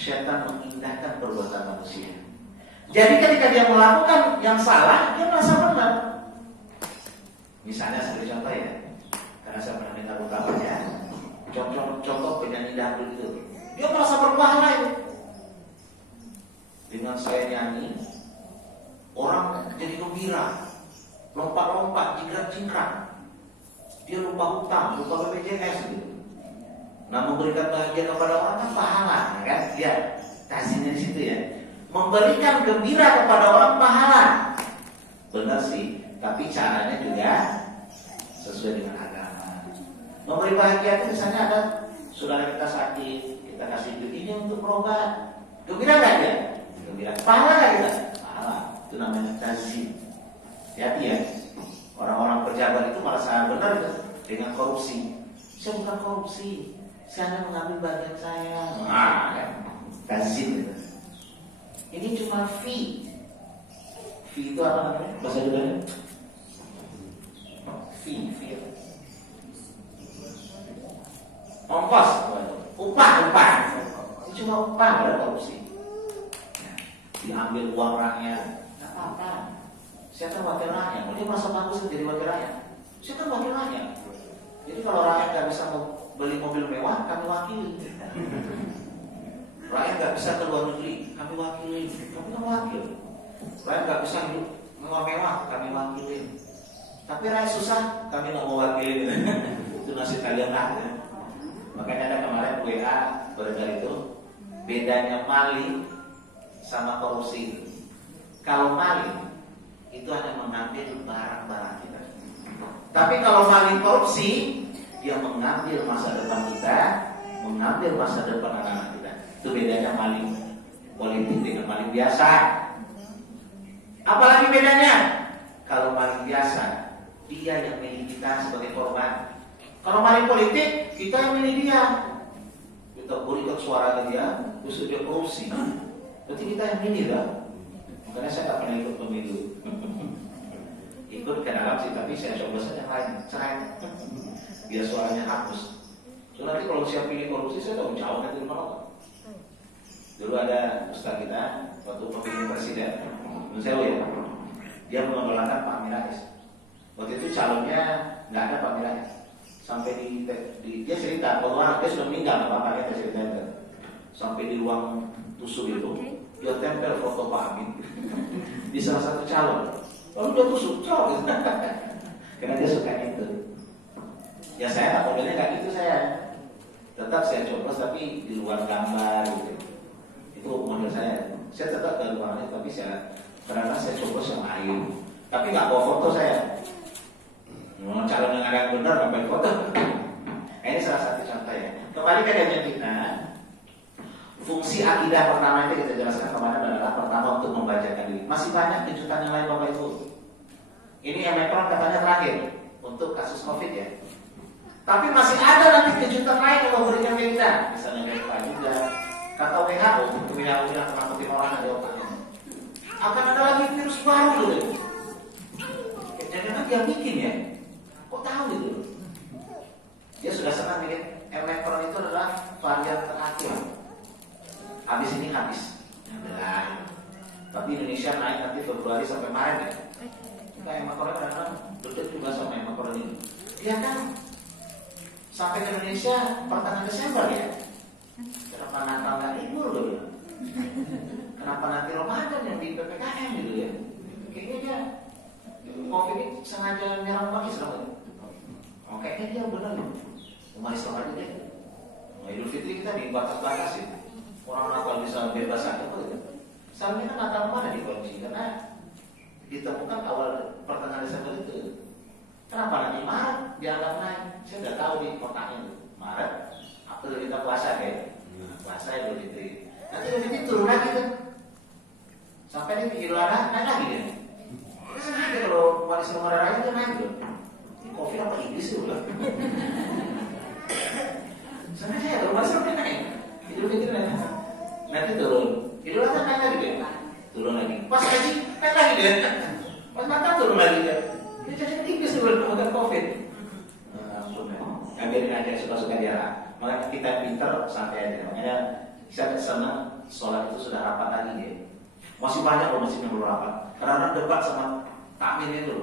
Syaitan mengindahkan perbuatan manusia. Jadi ketika dia melakukan yang salah, dia merasa benar. Misalnya sebagai contoh ya, karena saya pernah dengar utamanya, contoh penyanyi dangdut itu, dia merasa berpahala itu. Dengan saya nyanyi, orang jadi gembira, lompat-lompat, jingkrak-jingkrak. Dia lupa hutang, lupa BPJS gitu. Nah, memberikan bahagia kepada orang kan pahala, kan? Dia kasihnya di situ ya. Memberikan gembira kepada orang pahala. Benar sih, tapi caranya juga sesuai dengan agama. Memberi bahagia itu misalnya ada saudara kita sakit, kita kasih duit ini untuk berobat. Gembira nggak dia? Gembira. Pahala nggak kita? Pahala. Itu namanya tazim. Hati-hati ya. Orang-orang pejabat itu merasa benar dengan korupsi. Saya bukan korupsi, saya hanya mengambil bagian saya. Nah, kan? Tazim gitu. Ini cuma fee. Fee itu apa namanya? Bahasa Indonesia? Fee. Ongkos, upah. Ini cuma upah, pada korupsi. Diambil uang rakyat, nggak apa-apa. Saya kan wakil rakyat. Kalau dia merasa bagus jadi wakil rakyat, saya kan wakil rakyat. Jadi kalau rakyat nggak bisa beli mobil mewah, kami wakili. Rakyat nggak bisa ke luar negeri, kami wakili. Kami kan wakil. Rakyat nggak bisa hidup mewah-mewah, kami wakilin. Tapi rakyat susah, kami nggak mau wakilin. Itu nasib kalian lah. Ya. Makanya ada kemarin WA beredar itu, bedanya maling sama korupsi. Kalau maling itu hanya mengambil barang-barang kita. Tapi kalau maling korupsi, dia mengambil masa depan kita, mengambil masa depan anak-anak kita. Itu bedanya maling politik dengan maling biasa. Apalagi bedanya? Kalau maling biasa, dia yang milih kita sebagai korban. Kalau maling politik, kita yang milih dia. Kita berikan suara ke dia, terus dia korupsi. Berarti kita yang milih kan? Makanya saya tak pernah ikut pemilu. Ikut ke dalam sih, tapi saya coba saja yang lain, cerai. Biar suaranya hapus. So nanti kalau saya pilih korupsi, saya tahu jauh nanti rumah. Dulu ada ustaz kita, waktu pemilihan presiden, menurut saya ya, dia menolakkan Pak Amin Rais. Waktu itu calonnya nggak ada Pak Amin Rais. Sampai dia cerita bahwa dia sudah meninggal, bapaknya cerita itu. Sampai di ruang tusuk itu, dia tempel foto Pak Amin di salah satu calon. Lalu dia tusuk, cok. Karena dia suka itu. Ya saya tak modelnya kayak gitu saya. Tetap saya coblos tapi di luar gambar gitu. Itu model saya. Saya tetap ke luarnya tapi karena saya coblos yang lain. Tapi nggak bawa foto saya. Calon yang ada benar ngapain foto. Ini salah satu contoh ya. Kembali ke kajian kita. Fungsi akidah pertama itu kita jelaskan kemarin adalah pertama untuk membacakan diri. Masih banyak kejutan yang lain Bapak Ibu. Ini Omicron katanya terakhir untuk kasus COVID ya. Tapi masih ada nanti kejutan lain yang memberikan kita. Misalnya BPK juga. Kata WHO, kemudian menakutkan orang ada otaknya. Akan ada lagi virus baru gitu. Jadi nanti dia bikin ya. Kok tahu gitu? Dia sudah senang bikin Omicron itu adalah varian terakhir. Habis ini habis. Ya, tapi Indonesia naik nanti Februari sampai Maret ya. Kita Omicron kadang-kadang dekat juga sama Omicron ini. Dia kan sampai ke Indonesia pertengahan Desember ya. Kenapa Natal nggak libur loh ya? Kenapa nanti Ramadan yang di PPKM gitu ya? Kayaknya dia COVID ini sengaja nyerang umat Islam ya? Oh, kayaknya dia benar loh. Umat Islam aja deh. Idul Fitri kita dibatas-batasin. Orang Natal bisa bebas saja gitu. Seharusnya kan Natal mana dikunci karena ditemukan awal pertengahan Desember itu. Kenapa nanti Maret dianggap naik? Saya sudah tahu di kotaknya itu. Maret, April kita puasa kayak. Puasa Idul Fitri. Nanti Idul Fitri turun lagi tuh. Sampai di Idul Adha naik lagi dia. Kita sengaja kalau wali Sumatera Raya itu naik tuh. Ini COVID apa Inggris tuh udah. Sengaja ya kalau wali Sumatera naik. Idul Fitri naik. Nanti turun. Idul Adha naik lagi dia. Turun lagi. Pas haji naik lagi dia. Pas Natal turun lagi dia. Dia jadi tipis sebelum mengenai COVID. Biarin aja suka-suka dia lah. Makanya kita pinter santai aja. Makanya sholat itu sudah rapat lagi ya. Masih banyak loh masjid yang belum rapat. Karena debat sama takmin itu.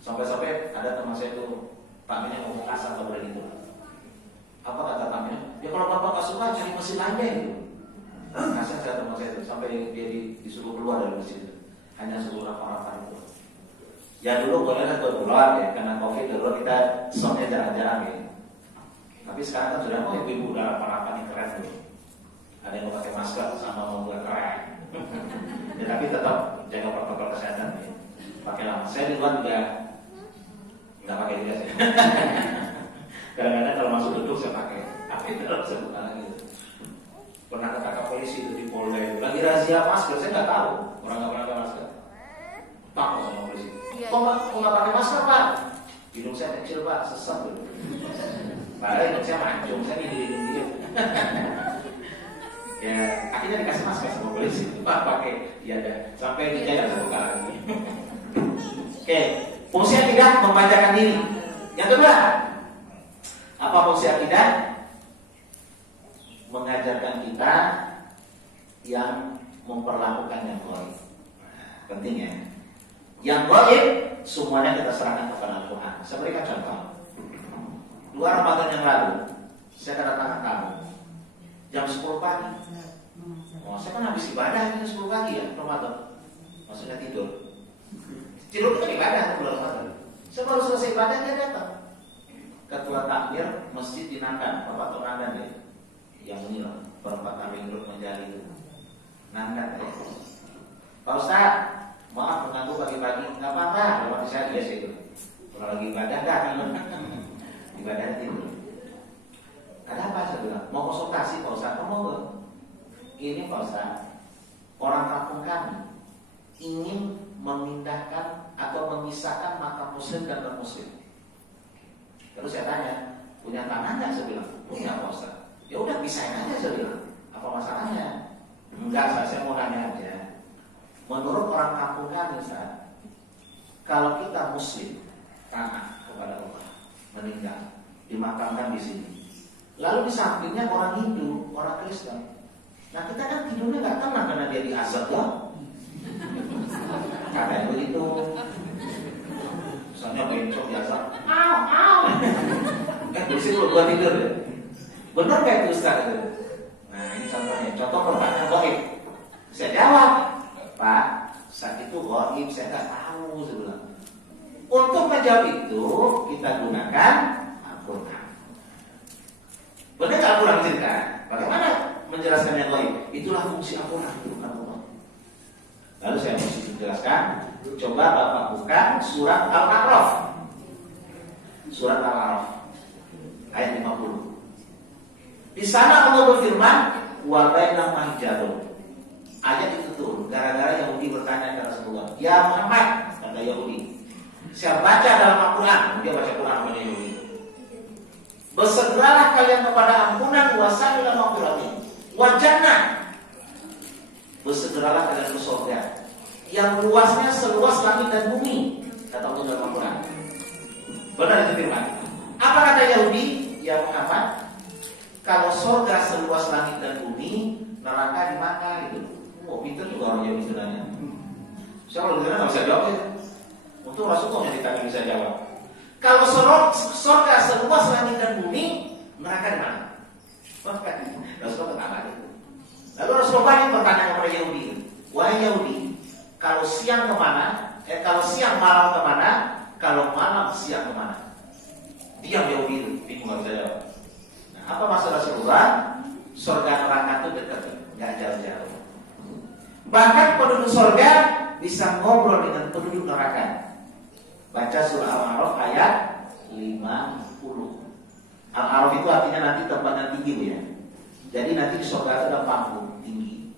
Sampai-sampai ada teman saya itu takminnya ngomong kasar kepada itu. Apa kata takminnya? Ya kalau bapak nggak suka cari mesin lainnya gitu. Kasar saya teman saya itu sampai dia disuruh keluar dari masjid itu. Hanya suruh rapat-rapat itu. Ya dulu boleh kan keluar ya, karena COVID dulu kita soundnya jarang-jarang ya. Tapi sekarang kan sudah ibu-ibu udah rapat-rapat yang keren tuh. Ada yang mau pakai masker sama mau buat keren. Ya, tapi tetap jaga protokol kesehatan ya. Pakai lama. Saya di luar juga nggak pakai juga sih. Kadang-kadang kalau masuk gedung saya pakai. Tapi dalam saya buka lagi. Pernah ketangkap polisi itu di Polda itu lagi razia masker, saya nggak tahu orang nggak pernah pakai masker. Takut sama polisi. Kok nggak pakai masker pak? Hidung saya kecil pak, sesak tuh. Padahal hidung saya mancung, saya di hidung dia. Ya akhirnya dikasih masker sama polisi. Pak pakai, ya ada. Sampai dijaga saya buka lagi. Oke, fungsi akidah memanjakan diri. Yang kedua, apa fungsi akidah? Mengajarkan kita yang memperlakukan yang gaib. Penting ya. Yang gaib semuanya kita serahkan kepada Al-Quran. Saya berikan contoh. 2 Ramadan yang lalu, saya kedatangan kamu jam 10 pagi. Oh, saya kan habis ibadah jam 10 pagi ya Ramadan. Maksudnya tidur. Tidur itu ibadah bulan Ramadan. Saya baru selesai ibadah dia datang. Ketua takmir masjid di Nandan, Bapak Tonandan ya. Yang ini loh, perempat kami grup menjadi itu. Nandan ya. Pak Ustaz, maaf mengganggu pagi-pagi. Nggak apa-apa, kalau saya biasa itu. Kalau lagi ibadah nggak, ibadah tidur. Ada apa saya bilang? Mau konsultasi Pak Ustaz, mau? Ini Pak Ustaz, orang kampung kami ingin memindahkan atau memisahkan makam muslim dan non-muslim. Terus saya tanya, punya tanah nggak? Saya bilang, punya Pak Ustaz. Ya udah pisahin aja saya bilang. Apa masalahnya? Enggak, saya mau nanya aja. Menurut orang kampung kami Ustaz, kalau kita muslim taat kepada Allah, meninggal, dimakamkan di sini. Lalu di sampingnya orang Hindu, orang Kristen. Nah kita kan tidurnya nggak tenang karena dia diazab ya. Katanya begitu. Misalnya bencong diazab, bersih lu buat tidur ya. Benar nggak itu Ustaz? Nah ini contohnya, contoh pertanyaan gaib. Saya jawab, Pak, saat itu gaib saya nggak tahu sebenarnya. Untuk menjawab itu kita gunakan Al-Quran. Benar nggak Al-Quran cerita? Bagaimana menjelaskan yang gaib? Itulah fungsi Al-Quran itu bukan Allah. Lalu saya mesti menjelaskan. Coba Bapak buka surat Al-A'raf. Surat Al-A'raf ayat 50. Di sana Allah berfirman, wa bainahuma hijabun. Ayat itu turun gara-gara Yahudi bertanya kepada Rasulullah, "Ya Muhammad," kata Yahudi. Saya baca dalam Al-Quran, dia baca Quran kepada Yahudi. "Bersegeralah kalian kepada ampunan wa sabilan maghfiratin wa jannah." Bersegeralah kalian ke surga yang luasnya seluas langit dan bumi, kata Allah dalam Al-Quran. Benar itu firman. Apa kata Yahudi? "Ya Muhammad, kalau surga seluas langit dan bumi, neraka di mana gitu?" Oh, pintar juga orang Yahudi sebenarnya. Saya kalau dengar nggak bisa jawab ya. Untuk Rasulullah yang ditanya bisa jawab. Kalau surga seluas langit dan bumi, neraka di mana? Rasulullah bertanya itu. Lalu Rasulullah banyak bertanya kepada Yahudi. Wahai Yahudi, kalau siang kemana? Kalau siang malam kemana? Kalau malam siang kemana? Diam Yahudi itu, bingung nggak bisa jawab. Apa maksud Rasulullah? Surga neraka itu dekat, nggak jauh-jauh. Bahkan penduduk surga bisa ngobrol dengan penduduk neraka. Baca surah Al-A'raf ayat 50. Al-A'raf itu artinya nanti tempat yang tinggi Bu ya. Jadi nanti di surga itu ada panggung tinggi.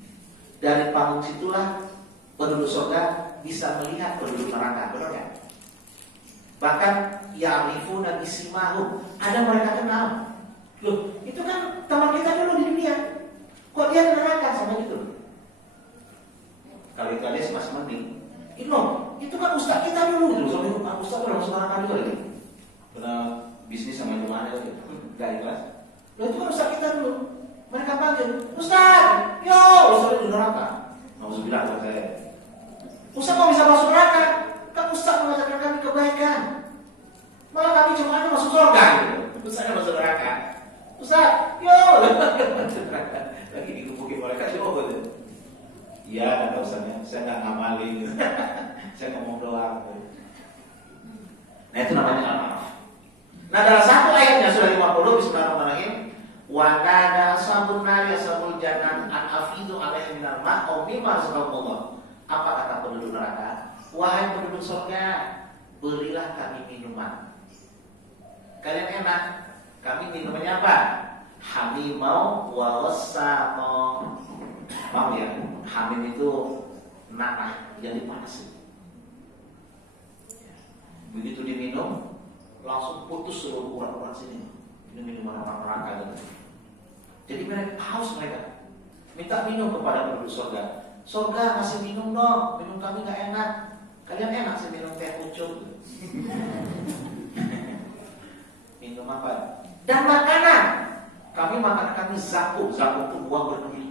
Dari panggung situlah penduduk surga bisa melihat penduduk neraka, benar ya? Bahkan ya'rifuna bisimahum, ada mereka kenal. Loh, itu kan teman kita dulu di dunia. Kok dia neraka sama gitu? Kalau itu aja masih mending. Itu kan ustaz kita dulu gitu. Soalnya ustaz udah masuk neraka juga gitu. Karena bisnis sama gimana gitu. Gak ikhlas. Loh, itu kan ustaz kita dulu. Mereka panggil, Ustaz, yo, Ustaz di neraka. Alhamdulillah buat saya. Ustaz kok bisa masuk neraka? Kan Ustaz mengajarkan kami kebaikan. Malah kami cuma aja masuk surga gitu. Ustaznya masuk neraka. Ustaz, yo, lagi dikebukin mereka, yo, gitu. Iya, kata Ustaznya, saya nggak ngamalin, saya ngomong doang. Nah itu namanya al-ma'ruf. Nah dalam satu ayatnya surah 50 Bismillahirrahmanirrahim, wa nada ashabun nari ashabul jannah an afidu alaihi minal ma' aw mimma razaqakumullah. Apa kata penduduk neraka? Wahai penduduk surga, berilah kami minuman. Kalian enak, kami minumannya apa? Hamimau wa wassaqo. Mau ya, hamim itu nanah yang dipanasin. Begitu diminum, langsung putus seluruh urat-urat sini. Ini minuman orang neraka gitu. Jadi mereka haus mereka, minta minum kepada penduduk surga. Surga masih minum dong, minum kami nggak enak. Kalian enak sih minum teh pucuk. Minum apa? Dan makanan. Makanan kami zakum. Zakum itu buah berduri.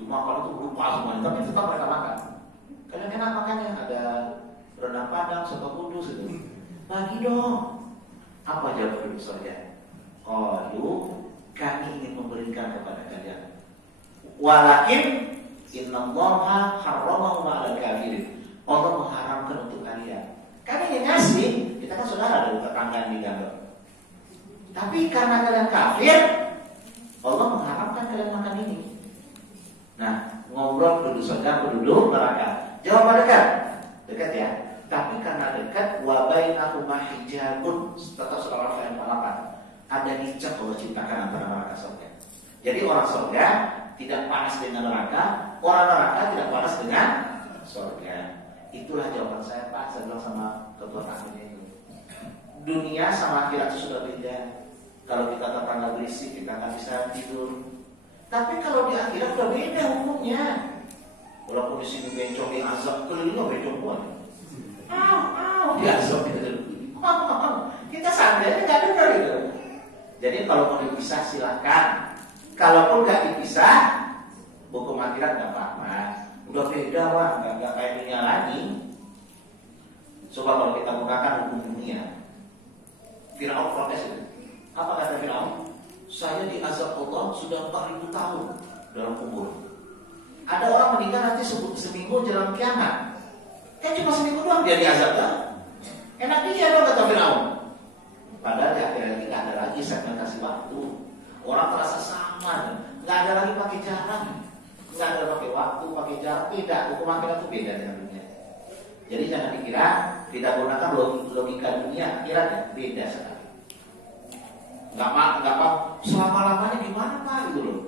Dimakan itu berupa semuanya, tapi tetap mereka makan. Kalian enak makannya, ada rendang padang, soto kudus itu. Bagi dong. Apa jawab penduduk surga? Qalu, kami ingin memberikan kepada kalian. Walakin innallaha harramahu 'alal kafirin. Allah mengharamkan untuk kalian. Kami ingin ngasih, kita kan saudara dari tetangga di Gandor. Tapi karena kalian kafir, Allah mengharamkan kalian makan ini. Nah, ngobrol penduduk surga, penduduk neraka. Jawab dekat, dekat ya. Tapi karena dekat, wa bainahuma hijabun, tetap surah Al-Fatihah 48. Ada hijab Allah ciptakan antara neraka surga. Jadi orang surga tidak panas dengan neraka, orang neraka tidak panas dengan surga. Itulah jawaban saya Pak. Saya bilang sama ketua kami itu. Dunia sama akhirat itu sudah beda. Kalau kita tetangga berisik, kita nggak bisa tidur. Tapi kalau di akhirat sudah beda hukumnya. Walaupun di sini bencong diazab, kelilingnya bencong pun. Diazab gitu. Kita santai nggak dengar gitu. Jadi kalau mau dipisah silakan. Kalaupun nggak dipisah, hukum akhirat nggak apa-apa. Udah beda Pak, nggak kayak dunia lagi. Coba kalau kita bukakan hukum dunia. Firaun protes itu. Apa kata Firaun? Saya diazab Allah sudah 4000 tahun dalam kubur. Ada orang meninggal nanti seminggu jelang kiamat. Kan cuma seminggu doang dia diazab kan? Enak dia dong kata Firaun. Padahal di akhir lagi nggak ada lagi segmentasi waktu. Orang terasa sama, nggak ada lagi pakai jarak, nggak ada pakai waktu, pakai jarak. Beda, hukum akhirat itu beda dengan dunia. Jadi jangan dikira tidak gunakan logika dunia akhiratnya beda sekali. Nggak apa selama-lamanya gimana Pak gitu loh.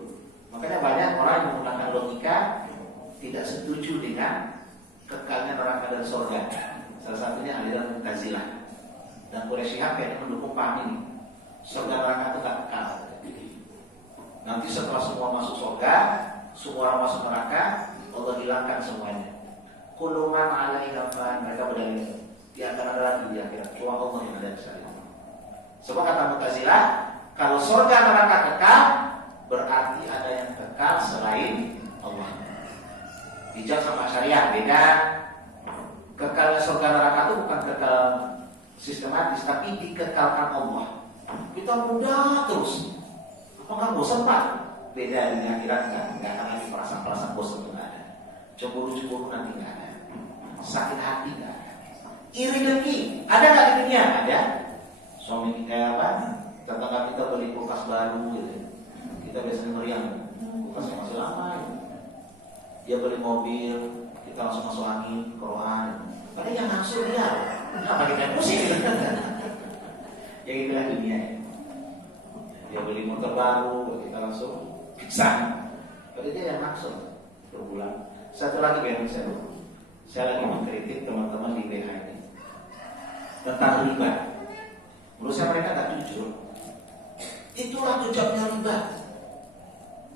Makanya banyak orang yang menggunakan logika tidak setuju dengan kekalnya neraka dan surga. Salah satunya aliran Mu'tazilah dan Quraisy Shihab yang mendukung paham ini. Surga neraka itu nggak kekal. Nanti setelah semua masuk surga, semua orang masuk neraka, Allah hilangkan semuanya. Kullu man 'alaiha fan, mereka berdalil dia akan ada lagi di akhirat. Cuma Allah yang ada di sana. Sebab kata Mu'tazilah, kalau surga neraka kekal, berarti ada yang kekal selain Allah. Hijab sama syariah beda. Kekal surga neraka itu bukan kekal sistematis, tapi dikekalkan Allah. Kita mudah terus. Apakah bosan Pak? Beda dengan akhirat nggak akan lagi perasaan bosan itu nggak ada. Cemburu nanti nggak ada. Sakit hati nggak ada. Iri dengki ada nggak di dunia? Ada. Suami kayak apa? Tetangga kita beli kulkas baru gitu. Kita biasanya meriang, kulkasnya masih lama gitu. Dia beli mobil, kita langsung masuk angin, kerohan. Padahal yang langsung dia, apa kita pusing gitu. Ya itulah dunia. Dia beli motor baru, kita langsung pingsan. Padahal dia yang langsung berbulan. Satu lagi yang saya lagi mengkritik teman-teman di BH ini tentang riba. Menurut saya mereka tak jujur. Itulah tujuannya riba.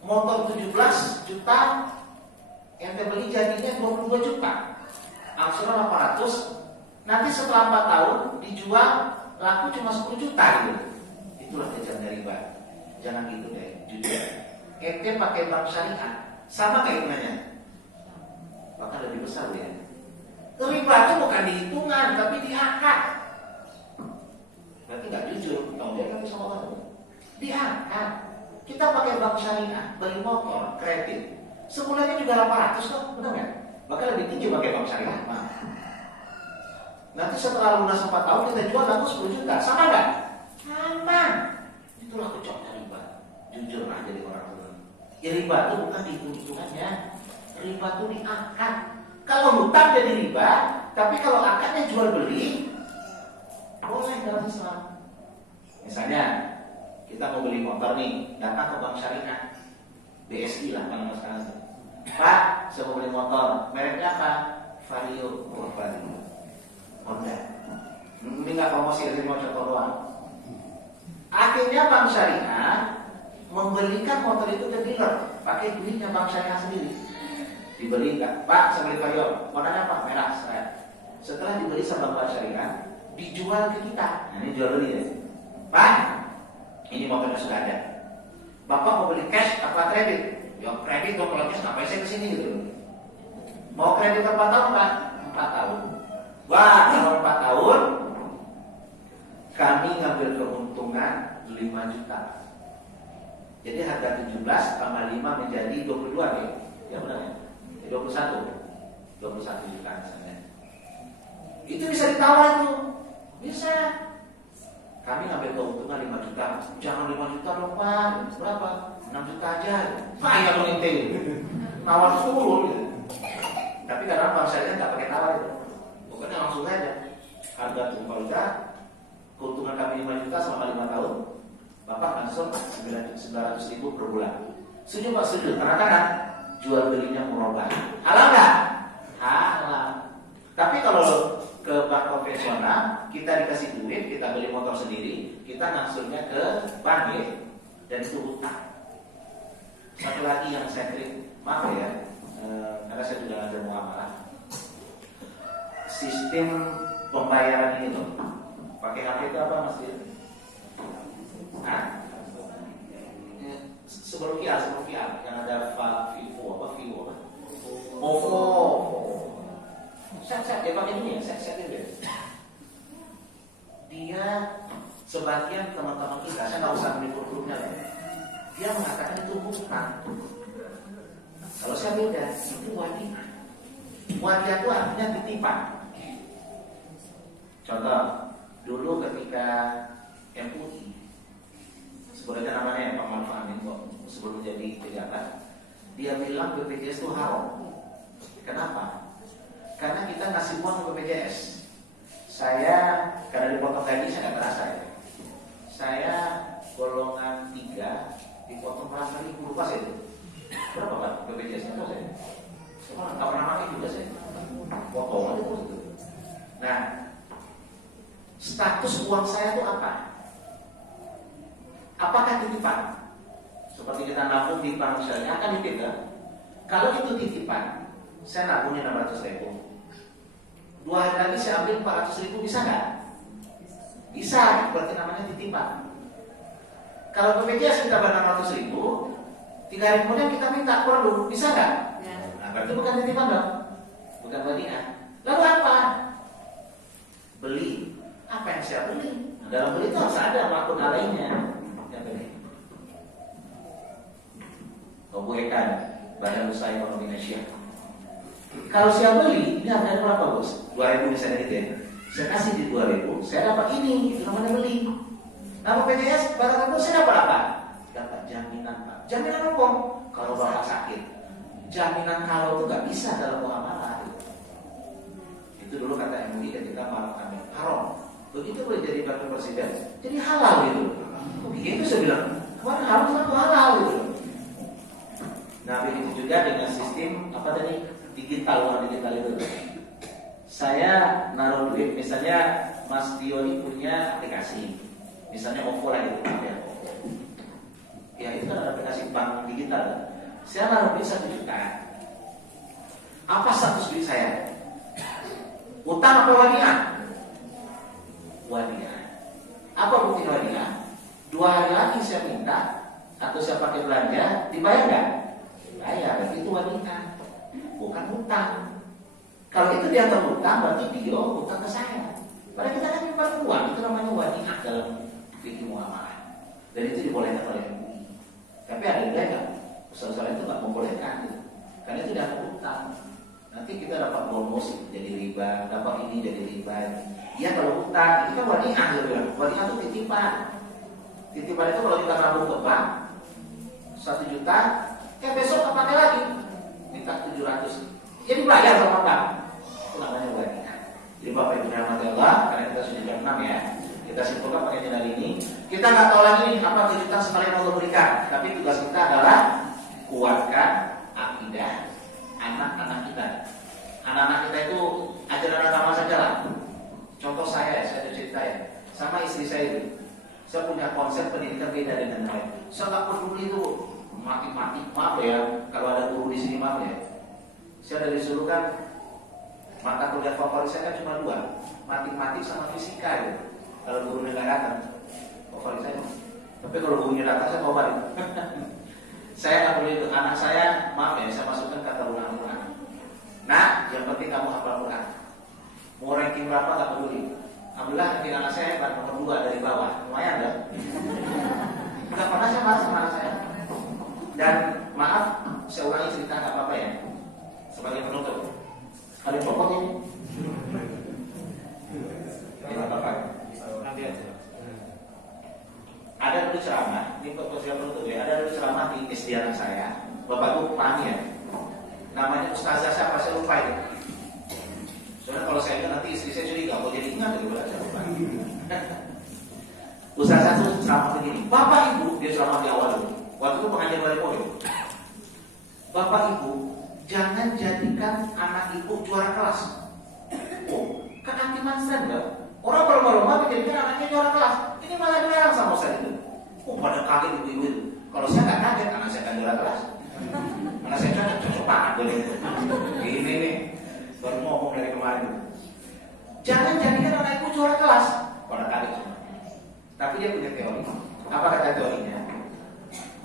Motor 17 juta, ente beli jadinya 22 juta. Angsuran 800. Nanti setelah 4 tahun dijual laku cuma 10 juta gitu. Itulah tujuannya riba. Jangan gitu deh, jujur. ente pakai bank syariah, sama kayak hitungannya, bahkan lebih besar ya. Riba itu bukan di hitungan, tapi di akad. Berarti nggak jujur, tahu dia kan sama kamu. Di akad. Kita pakai bank syariah, beli motor, kredit, sebulannya juga 800 kok, benar nggak? Bahkan lebih tinggi pakai bank syariah. Nanti setelah lunas 4 tahun kita jual laku 10 juta, sama nggak? Sama. Itulah kocoknya riba. Jujur aja di orang tua. Ya, riba itu bukan dihitung-hitungannya, riba itu di akad. Kalau hutang jadi riba, tapi kalau akadnya jual beli, boleh dalam Islam. Misalnya kita mau beli motor nih, datang ke bank syariah, BSI lah kalau mas sekarang. Pak, saya mau beli motor, mereknya apa? Vario, Vario, Honda. Ini nggak promosi, jadi mau contoh doang. Akhirnya bank syariah membelikan motor itu ke dealer, pakai duitnya bank syariah sendiri. Dibeli nggak? Pak, saya beli Vario, warnanya apa? Merah. Setelah dibeli sama bank syariah, dijual ke kita. Nah, ini jual beli ya. Pak, ini motornya sudah ada. Bapak mau beli cash apa kredit? Ya kredit dong, kalau cash ngapain saya kesini gitu. Mau kredit berapa tahun Pak? 4 tahun. Wah, kalau 4 tahun kami ngambil keuntungan 5 juta. Jadi harga 17 tambah 5 menjadi 22 ya. Ya benar ya? 21 juta misalnya. Itu bisa ditawar itu. Bisa. Kami ngambil keuntungan 5 juta. Jangan 5 juta dong Pak. Berapa? 6 juta aja. Payah lo ente. Nawar 10 gitu. Tapi karena bank syariah nggak pakai tawar itu. Pokoknya langsung aja. Harga tumpah juta. Keuntungan kami 5 juta selama 5 tahun. Bapak langsung 900 ribu per bulan. Setuju Pak? Setuju. Karena kan jual belinya murabah. Halal nggak? Halal. Tapi kalau ke bank konvensional, kita dikasih duit, kita beli motor sendiri, kita langsungnya ke bank ya, dan itu hutang. Satu lagi yang saya kritik, maaf ya, karena saya juga ada muamalah. Sistem pembayaran ini loh, pakai HP itu apa Mas Dir? Sebelum QR, yang ada Vivo apa? OVO. Set dia pakai ini ya, set dia. Dia sebagian teman-teman kita, saya nggak usah menyebut grupnya lah. Dia mengatakan itu hutang. Kalau saya beda, itu wadiah. Wadiah itu artinya titipan. Contoh, dulu ketika MUI, sebenarnya namanya Pak Manfa Amin kok, sebelum jadi pejabat, dia bilang BPJS itu haram. Kenapa? Karena kita ngasih uang ke BPJS. Saya, karena dipotong gaji saya nggak terasa ya. Saya golongan 3 dipotong berapa ribu lupa saya itu. Berapa Pak BPJS? Nggak tahu saya. Sekarang nggak pernah pakai juga saya. Potong aja terus itu. Nah, status uang saya itu apa? Apakah titipan? Seperti kita nabung di bank syariah akan dititip. Kalau itu titipan, saya nabungnya 600 ribu. 2 hari lagi saya ambil 400 ribu, bisa nggak? Bisa, berarti namanya titipan. Kalau BPJS kita bayar 600 ribu, 3 hari kemudian kita minta perlu, bisa nggak? Nah, berarti bukan titipan dong, bukan wadiah. Lalu apa? Beli. Apa yang saya beli? Nah, dalam beli itu harus ada makna lainnya. Yang beli. Kebuekan Badan Usaha Ekonomi Indonesia. Kalau saya beli, ini harganya berapa bos? 2.000 misalnya gitu ya. Saya kasih di 2.000, saya dapat ini, itu namanya beli. Nah BPJS, barang itu saya dapat apa? Dapat jaminan Pak. Jaminan apa? Kalau bapak sakit. Jaminan kalau itu nggak bisa dalam muamalah. Itu dulu kata MUI ketika Maruf Amin haram. Begitu boleh jadi wakil presiden, jadi halal gitu. Begitu saya bilang, kemarin harus satu halal gitu. Nah begitu juga dengan sistem apa tadi? Digital itu. Saya naruh duit, misalnya Mas Dio ini punya aplikasi, misalnya OVO lah gitu, ya. Ya itu kan ada aplikasi bank digital. Saya naruh duit 1 juta. Apa status duit saya? Utang apa wadiah? Wadiah. Apa bukti wadiah? 2 hari lagi saya minta, atau siap pakai belanja, dibayar nggak? Dibayar, berarti itu wadiah, bukan hutang. Kalau itu dia hutang, berarti dia hutang ke saya. Padahal kita kan nyimpan uang, itu namanya wadiah dalam fikih muamalah. Dan itu dibolehkan oleh MUI. Tapi ada juga yang usaha-usaha itu nggak membolehkan, gitu. Karena itu dia hutang. Nanti kita dapat bonus jadi riba, dapat ini jadi riba. Ya kalau hutang, itu kan wadiah, gitu. Wadiah itu titipan. Titipan itu kalau kita nabung ke bank 1 juta, besok nggak pakai lagi, minta 700, jadi bayar sama bank. Itu namanya wadiah. Jadi Bapak Ibu rahmati Allah, karena kita sudah jam 6 ya, kita simpulkan pakai hari ini. Kita nggak tahu lagi apa kejutan sekalian Allah berikan, tapi tugas kita adalah kuatkan akidah anak-anak kita. Anak-anak kita itu ajaran agama saja lah. Contoh saya ada cerita ya, sama istri saya itu. Saya punya konsep pendidikan beda dengan yang lain. Saya nggak peduli itu matematik, maaf ya, kalau ada guru di sini maaf ya. Saya dari dulu kan mata kuliah favorit saya kan cuma 2, matematik sama fisika ya. Kalau gurunya nggak datang, favorit saya. Tapi kalau gurunya datang saya mau balik. Saya nggak perlu itu. Anak saya, maaf ya, saya masukkan kata Al-Quran. Nah, yang penting kamu hafal Quran. Mau ranking berapa nggak peduli. Alhamdulillah ranking anak saya hebat, nomor 2 dari bawah. Lumayan deh. Nggak pernah saya marah sama anak saya. Dan maaf, saya ulangi cerita nggak apa-apa ya. Sebagai penutup. Ada copot ini? Nggak apa-apa. Nanti aja. Ada dulu ceramah, ini saya penutup ya. Ada dulu ceramah di SD anak saya. Bapak Ibu paham ya? Namanya Ustazah siapa? Saya lupa itu. Soalnya kalau saya ingat nanti istri saya curiga, kalau jadi ingat gitu, saya lupa. Ustazah itu ceramah begini. Bapak Ibu, dia ceramah di awal dulu. Waktu itu pengajian balik pondok. Bapak Ibu, jangan jadikan anak ibu juara kelas. Oh, kan anti mansan ya? Orang berlomba-lomba menjadikan anaknya juara kelas. Ini malah dilarang sama Ustaz itu. Oh, pada kaget ibu-ibu itu. Kalau saya nggak kaget, anak saya kan juara kelas. Anak saya cocok banget boleh. Ini nih, baru ngomong dari kemarin. Jangan jadikan anak ibu juara kelas. Pada kaget semua. Tapi dia punya teori. Apa kata teorinya?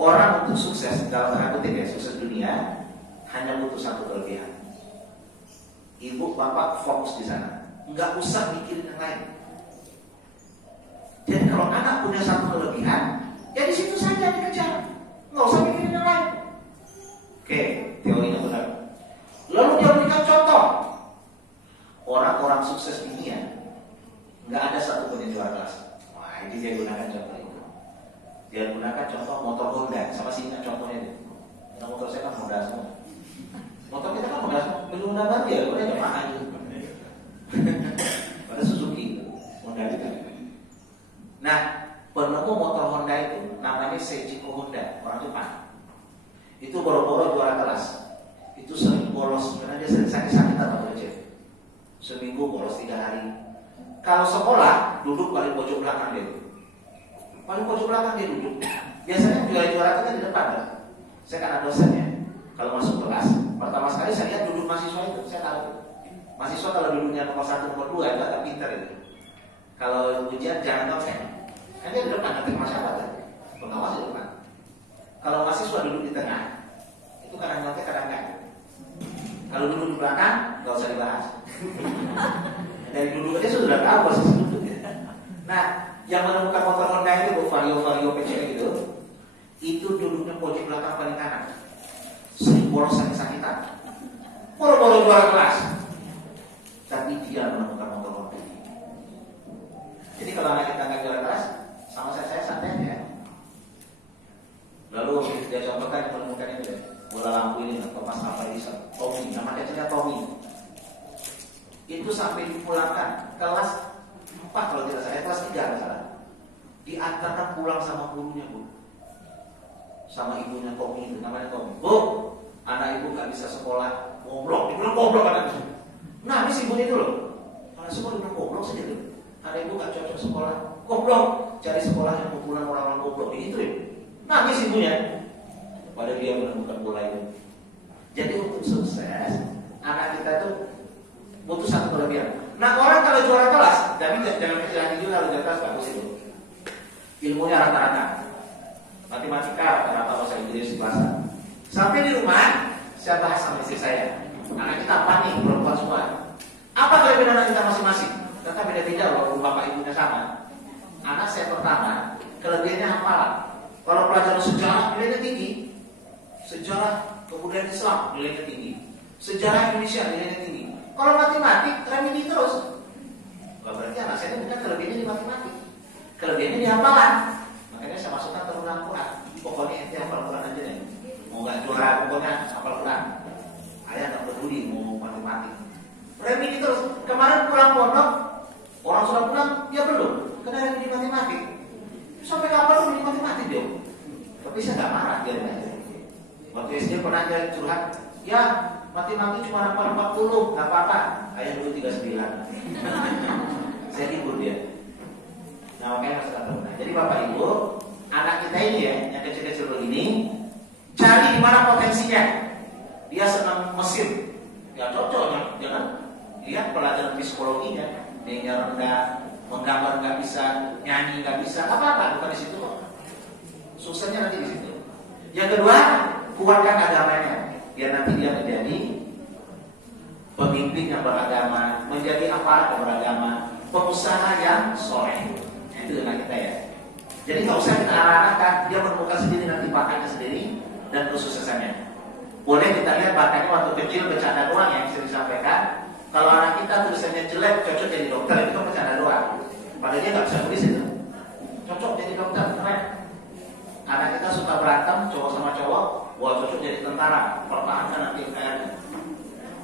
Orang untuk sukses dalam tanda kutip ya, sukses dunia hanya butuh 1 kelebihan. Ibu, bapak fokus di sana, nggak usah mikirin yang lain. Jadi kalau anak punya 1 kelebihan, ya di situ saja dikejar, nggak usah mikirin yang lain. Oke, teorinya benar. Lalu dia berikan contoh. Orang-orang sukses dunia nggak ada satu pun yang juara kelas. Wah, ini dia gunakan contoh itu. Dia gunakan contoh motor Honda, sama sih contohnya itu. Nah, motor saya kan Honda semua. Motor kita kan Honda semua, beli Honda baru ya, udah mahal gitu. Pada Suzuki, Honda juga. Nah, penemu motor Honda itu namanya Seiichiro Honda, orang Jepang. Itu boro-boro juara kelas. Itu sering bolos, karena dia sering sakit-sakit atau kecil. Seminggu bolos 3 hari. Kalau sekolah, duduk paling pojok belakang dia. Paling pojok belakang dia duduk. Biasanya juara-juara kita di depan kan? Saya kan ada dosennya. Kalau masuk kelas, pertama sekali saya lihat duduk mahasiswa itu. Saya tahu. Mahasiswa kalau duduknya nomor 1, nomor 2 itu agak pintar itu. Kalau ujian jangan dosen. Kan dia di depan, nanti masyarakat kan? Pengawas di depan. Kalau mahasiswa duduk di tengah, itu kadang nyontek kadang enggak. Kalau duduk di belakang, nggak usah dibahas. Dari duduk aja sudah tahu proses duduk. Nah, yang menemukan motor Honda itu Vario PC itu duduknya pojok belakang paling kanan. Sering boros sakit-sakitan. Boro-boro juara kelas. Tapi dia menemukan motor Honda. Jadi kalau anak kita nggak juara kelas, sama saya santai ya. Lalu dia contohkan menemukan itu, bola lampu ini, Thomas Alva Edison, Tommy, nama kecilnya Tommy. Itu sampai dipulangkan kelas 4 kalau tidak salah, kelas 3 kalau salah. Diantarkan pulang sama gurunya, Bu. Sama ibunya Tommy itu, namanya Tommy. Bu, anak ibu nggak bisa sekolah, goblok. Dibilang goblok anak ibu. Nah, ini si ibu itu loh. Kalau sekolah dibilang goblok saja loh. Anak ibu nggak cocok sekolah, goblok. Cari sekolah yang kumpulan orang-orang goblok, begitu ya. Nangis ibunya. Pada dia menemukan bola itu. Jadi untuk sukses, anak kita itu butuh 1 kelebihan. Nah, orang kalau juara kelas, tapi jangan kecil hati juga, kalau juara kelas bagus itu. Ilmunya rata-rata. matematika, kenapa bahasa Inggris bahasa. Sampai di rumah, saya bahas sama istri saya. Anak kita apa nih, perempuan semua? Apa kelebihan anak kita masing-masing? Ternyata beda-beda walaupun bapak ibunya sama. Anak saya pertama, kelebihannya hafalan. Kalau pelajaran sejarah nilainya tinggi, sejarah kebudayaan Islam nilainya tinggi, sejarah Indonesia nilainya tinggi. Kalau matematik remedi terus. Berarti anak saya ini bukan kelebihannya di matematik, kelebihannya di hafalan. Makanya saya masukkan ke Quran. Pokoknya ente hafal Quran aja deh. Mau nggak juara, pokoknya hafal Quran. Ayah nggak peduli mau matematik. Remedi terus. Kemarin pulang pondok, orang sudah pulang, dia belum. Kena remedi matematik. Sampai kapan lu di matematik dia? Tapi saya nggak marah dia. Waktu SD pernah dia curhat, ya matematik cuma hafal 40, nggak apa-apa. Ayah dulu 39. Saya hibur dia. Nah makanya masalah terbenah. Jadi bapak ibu, anak kita ini ya, yang kecil-kecil begini, cari di mana potensinya. Dia senang mesin, ya cocok, jangan lihat pelajaran psikologinya. Dia rendah, menggambar nggak bisa, nyanyi nggak bisa, apa-apa, bukan di situ kok. Susahnya nanti di situ. Yang kedua, kuatkan agamanya, biar nanti dia menjadi pemimpin yang beragama, menjadi aparat yang beragama, pengusaha yang soleh. Itu dengan kita ya. Jadi nggak usah kita arahkan, dia menemukan sendiri nanti bakatnya sendiri dan kesuksesannya. Boleh kita lihat bakatnya waktu kecil bercanda doang yang bisa disampaikan. Kalau anak kita tulisannya jelek, cocok jadi dokter, itu kan bercanda doang. Padahal dia nggak bisa tulis itu. Cocok jadi dokter, keren. Anak kita suka berantem, cowok sama cowok, wah cocok jadi tentara, pertahankan nanti DPR.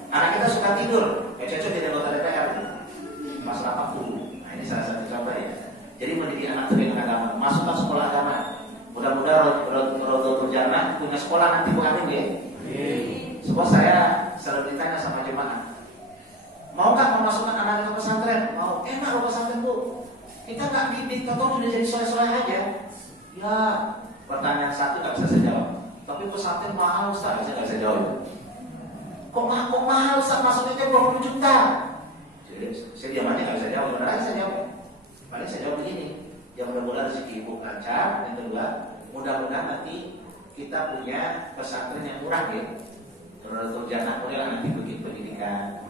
Anak kita suka tidur, cocok jadi anggota DPR. Masalah waktu. Nah ini salah satu contoh ya. Jadi mendidik anak dengan agama, masukkan sekolah agama. Mudah-mudahan Rodotul Jannah punya sekolah nanti bukan ini ya. Sebab saya selalu ditanya sama jemaah, mau nggak memasukkan anak ke pesantren? Mau. Enak loh pesantren bu. Kita nggak didik, contoh sudah jadi soleh-soleh aja. Ya, pertanyaan satu nggak bisa saya jawab. Tapi pesantren mahal Ustaz, saya nggak bisa jawab. Kok mahal Ustaz? Masuknya 20 juta. Jadi saya diam aja nggak bisa jawab. Benar aja saya jawab. Paling saya jawab begini. Yang mudah-mudahan rezeki ibu lancar. Yang kedua, mudah-mudahan nanti kita punya pesantren yang murah ya. Rodotul Jannah boleh nanti bikin pendidikan.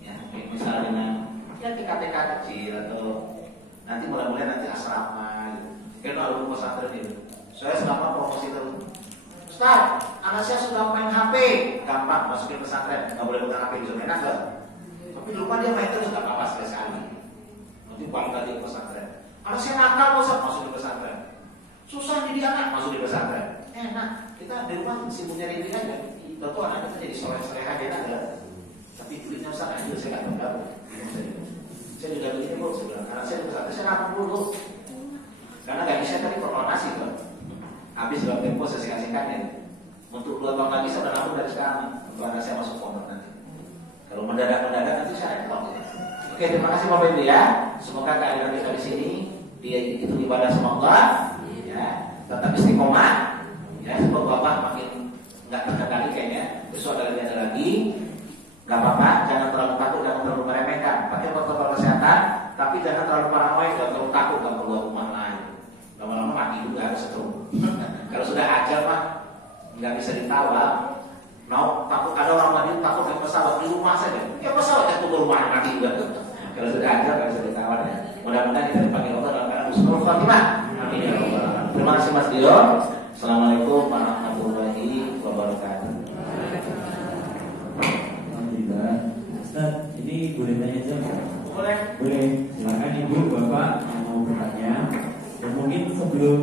Ya, misalnya dengan ya TK-TK kecil atau nanti mudah-mudahan nanti asrama gitu. Karena alumni pesantren itu saya selama promosi terus, Ustaz, anak saya sudah main HP, gampang masukin pesantren, nggak boleh buka HP di zona enak kan? Tapi di rumah dia main terus nggak apa-apa sekali. Nanti paling tadi ke pesantren. Anak saya nakal, Ustaz, masuk di pesantren. Susah jadi anak, masuk di pesantren. Enak, kita di rumah sibuk nyari duit aja. Tentu anak kita jadi soleh-soleh aja ada. Tapi duitnya Ustaz aja saya nggak tahu. Saya juga begini bu, saya bilang, anak saya di pesantren saya nabung dulu. Karena nggak bisa tadi proklamasi tuh. Habis dalam tempo saya singkat-singkatnya. Untuk 2 tahun lagi saya udah nabung dari sekarang. Untuk anak saya masuk pondok nanti. Kalau mendadak nanti saya repot. Oke, terima kasih Bapak Ibu ya. Semoga kehadiran kita di sini dia itu ibadah sama Allah. Ya, tetap istiqomah. Ya, semoga Bapak makin nggak terkendali kayaknya. Besok ada lagi. Nggak apa-apa, jangan terlalu takut, jangan terlalu meremehkan. Pakai protokol kesehatan, tapi jangan terlalu paranoid, jangan terlalu takut kalau keluar rumah lain. Lama-lama mati juga harus setrum. Kalau sudah ajal mah nggak bisa ditawar. Mau takut ada orang mati takut naik pesawat di rumah saja. Ya pesawat jatuh ke rumah mati juga. Kalau sudah ajal nggak bisa ditawar ya. Mudah-mudahan kita dipanggil Allah dalam keadaan husnul khotimah. Amin ya rabbal alamin. Terima kasih Mas Dio. Assalamualaikum warahmatullahi wabarakatuh. Alhamdulillah. Ustaz, ini boleh tanya aja? Boleh. Boleh. Silakan Ibu, Bapak yang mau bertanya. Dan mungkin sebelum